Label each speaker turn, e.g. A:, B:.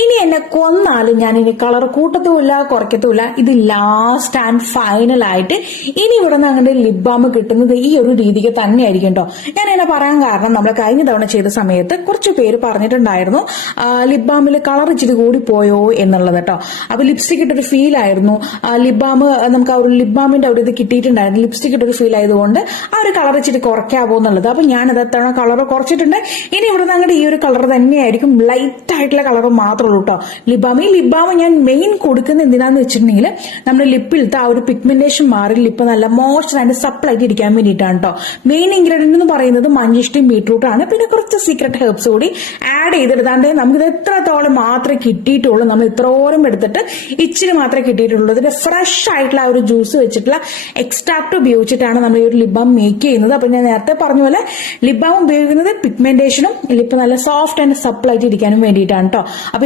A: ഇനി എന്നെ കൊന്നാലും ഞാൻ ഇനി കളർ കൂട്ടത്തുമില്ല കുറയ്ക്കത്തുമില്ല. ഇത് ലാസ്റ്റ് ആൻഡ് ഫൈനൽ ആയിട്ട് ഇനി ഇവിടെ നിന്ന് ലിപ് ബാം കിട്ടുന്നത് ഈ ഒരു രീതിക്ക് തന്നെയായിരിക്കും കേട്ടോ ഞാൻ എന്നെ പറയാൻ കാരണം നമ്മൾ കഴിഞ്ഞ തവണ ചെയ്ത സമയത്ത് കുറച്ച് പേര് പറഞ്ഞിട്ടുണ്ടായിരുന്നു ലിപ് ബാമിൽ കളർ ഇച്ചിരി കൂടി പോയോ എന്നുള്ളത് കേട്ടോ അപ്പൊ ലിപ്സ്റ്റിക് ഇട്ടൊരു ഫീൽ ആയിരുന്നു. ബാം നമുക്ക് ആ ഒരു ലിപ് ബാമിന്റെ ഒരു ഇത് കിട്ടിയിട്ടുണ്ടായിരുന്നു. ലിപ്സ്റ്റിക് ഇട്ടൊരു ഫീൽ ആയതുകൊണ്ട് ആ ഒരു കളർ ഇച്ചിരി കുറയ്ക്കാവോ എന്നുള്ളത്. അപ്പൊ ഞാൻ അത് എത്തവണ കളർ കുറച്ചിട്ടുണ്ട്. ഇനി ഇവിടെ നിന്ന് അങ്ങോട്ട് ഈ ഒരു കളർ തന്നെയായിരിക്കും. ലൈറ്റ് ആയിട്ടുള്ള കളർ മാത്രമേ ഉള്ളൂ കേട്ടോ ലിബാം ഈ ഞാൻ മെയിൻ കൊടുക്കുന്ന എന്തിനാന്ന് വെച്ചിട്ടുണ്ടെങ്കിൽ നമ്മുടെ ലിപ്പിലത്തെ ആ ഒരു പിഗ്മെന്റേഷൻ മാറി ലിപ്പ് നല്ല മോസ്റ്റർ ആയിട്ട് സപ്ലൈ ആയിട്ട് ഇരിക്കാൻ വേണ്ടിയിട്ടാണ് കേട്ടോ മെയിൻ ഇൻഗ്രീഡിയന്റ് എന്ന് പറയുന്നത് മഞ്ഞിഷ്ടയും ബീട്രൂട്ട് ആണ്. പിന്നെ കുറച്ച് സീക്രട്ട് ഹെർബ്സ് കൂടി ആഡ് ചെയ്തെടുത്താണ്ട് നമുക്കിത് എത്രത്തോളം മാത്രമേ കിട്ടിയിട്ടുള്ളൂ. നമ്മൾ ഇത്രോരം എടുത്തിട്ട് ഇച്ചിരി മാത്രമേ കിട്ടിയിട്ടുള്ളൂ. ഇതിന്റെ ഫ്രഷ് ആയിട്ടുള്ള ഒരു ജ്യൂസ് വെച്ചിട്ടുള്ള എക്സ്ട്രാക്ട് ഉപയോഗിച്ചിട്ടാണ് നമ്മൾ ഈ ഒരു ലിബാം മേക്ക് ചെയ്യുന്നത്. അപ്പൊ ഞാൻ നേരത്തെ പറഞ്ഞ പോലെ ലിബാം ഉപയോഗിക്കുന്നത് പിഗ്മെന്റേഷനും ലിപ്പ് നല്ല സോഫ്റ്റ് ആൻഡ് സപ്ലൈ ആയിട്ട് ഇരിക്കാനും വേണ്ടിയിട്ടാണ് കേട്ടോ അപ്പൊ